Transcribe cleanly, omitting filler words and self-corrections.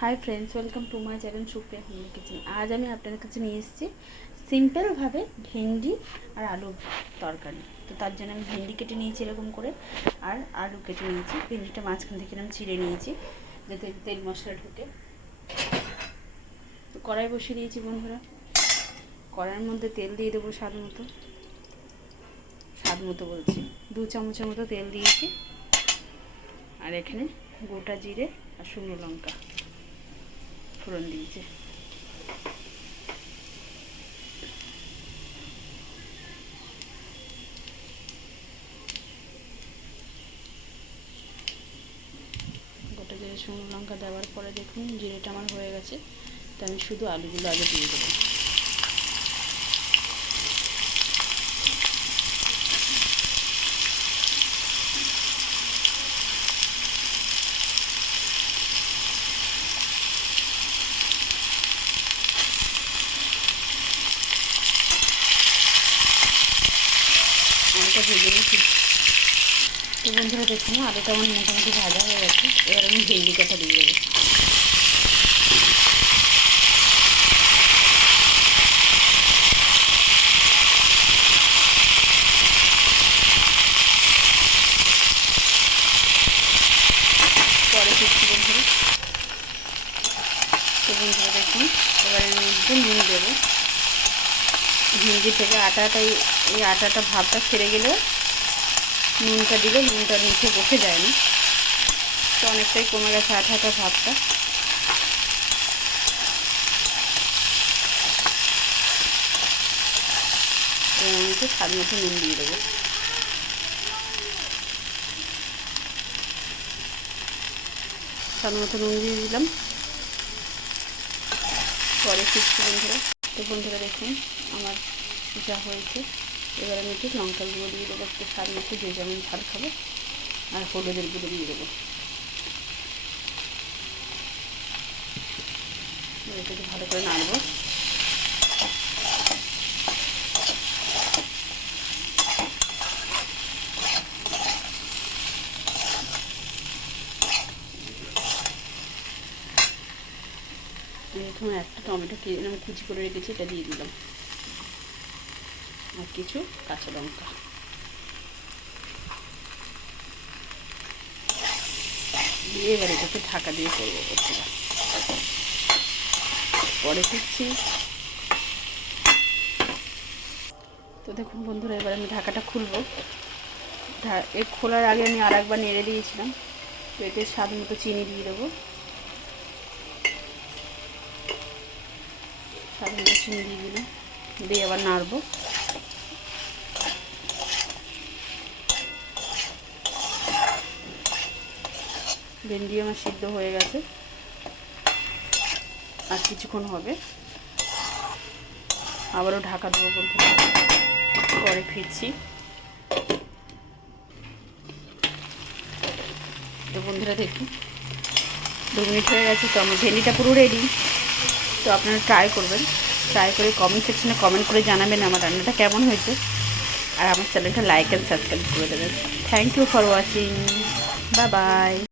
Hi friends, welcome to my channel Supriya family kitchen. আজ আমি আপনাদের কাছে নিয়ে এসেছি সিম্পলভাবে ভেন্ডি আর আলু তরকারি। তো তার জন্য আমি ভেন্ডি কেটে নিয়েছি এরকম করে, আর আলু কেটে নিয়েছি। ভেন্ডিটা মাঝখান থেকে আমি চিড়ে নিয়েছি যাতে তেল মশলা ঢুকে। তো কড়াই বসিয়ে দিয়েছি বন্ধুরা। কড়াইয়ের মধ্যে তেল দিয়ে দেবো স্বাদ মতো বলছি 2 চামচের মতো তেল দিয়েছি। আর এখানে গোটা জিরে আর শুকনো লঙ্কা ফোড়ন দিয়েছে। গোটা জিরে শুকনো লঙ্কা দেওয়ার পরে দেখুন জিরেটা আমার হয়ে গেছে। তো আমি শুধু আলুগুলো আগে দিয়ে দেবো। আলুটা ভেজে নিচ্ছি। তো বন্ধুরা দেখুন আলুটা আমার মোটামুটি ভাজা হয়ে গেছে। এবার আমি ভেন্ডি কাটা দিয়ে দেবো। পরে দিচ্ছি বন্ধুরা। তো বন্ধুরা দেখুন এবার আমি একটু নুন দেবো। ভেন্ডি থেকে এই আটাটা ভাবটা ছেড়ে গেলে নুনটা দিলে নুনটা নিচে বসে যায় না। তো অনেকটাই কমে গেছে আটাটা ভাবটা। এবার আমি একটু স্বাদ মতো নুন দিয়ে দেবো। স্বাদ মতো নুন দিয়ে দিলাম। পরে ফিরছি বন্ধুরা। তো বন্ধুরা দেখুন আমার যা হয়েছে। এবার আমি একটু লঙ্কার গুঁড়ো দিয়ে দেবো, একটু স্বাদ মতো যে যেমন ঝাল খাবো। আর হলুদের গুঁড়ো দিয়ে দেবো। এটাকে ভালো করে নাড়বো। এখানে একটা টমেটো আমি কুচি করে রেখেছি, এটা দিয়ে দিলাম। আর কিছু কাঁচা লঙ্কা দিয়ে এবার এটাকে ঢাকা দিয়ে করবো বন্ধুরা। পরে ফিরছি। তো দেখুন বন্ধুরা এবার আমি ঢাকাটা খুলবো। খোলার আগে আমি আর একবার নেড়ে দিয়েছিলাম। তো এতে স্বাদ মতো চিনি দিয়ে দেবো। স্বাদ মতো চিনি দিয়ে দিলাম, দিয়ে আবার নাড়বো। ভেন্ডি আমার সিদ্ধ হয়ে গেছে, আর কিছুক্ষণ হবে। আবারও ঢাকা দেবো বন্ধুরা। পরে ফিরছি। তো বন্ধুরা দেখুন 2 মিনিট হয়ে গেছে। তো আমার ভেন্ডিটা পুরো রেডি। তো আপনারা ট্রাই করবেন। ট্রাই করে কমেন্ট সেকশনে কমেন্ট করে জানাবেন আমার রান্নাটা কেমন হয়েছে। আর আমার চ্যানেলটা লাইক অ্যান্ড সাবস্ক্রাইব করে দেবেন। Thank you for watching. Bye by.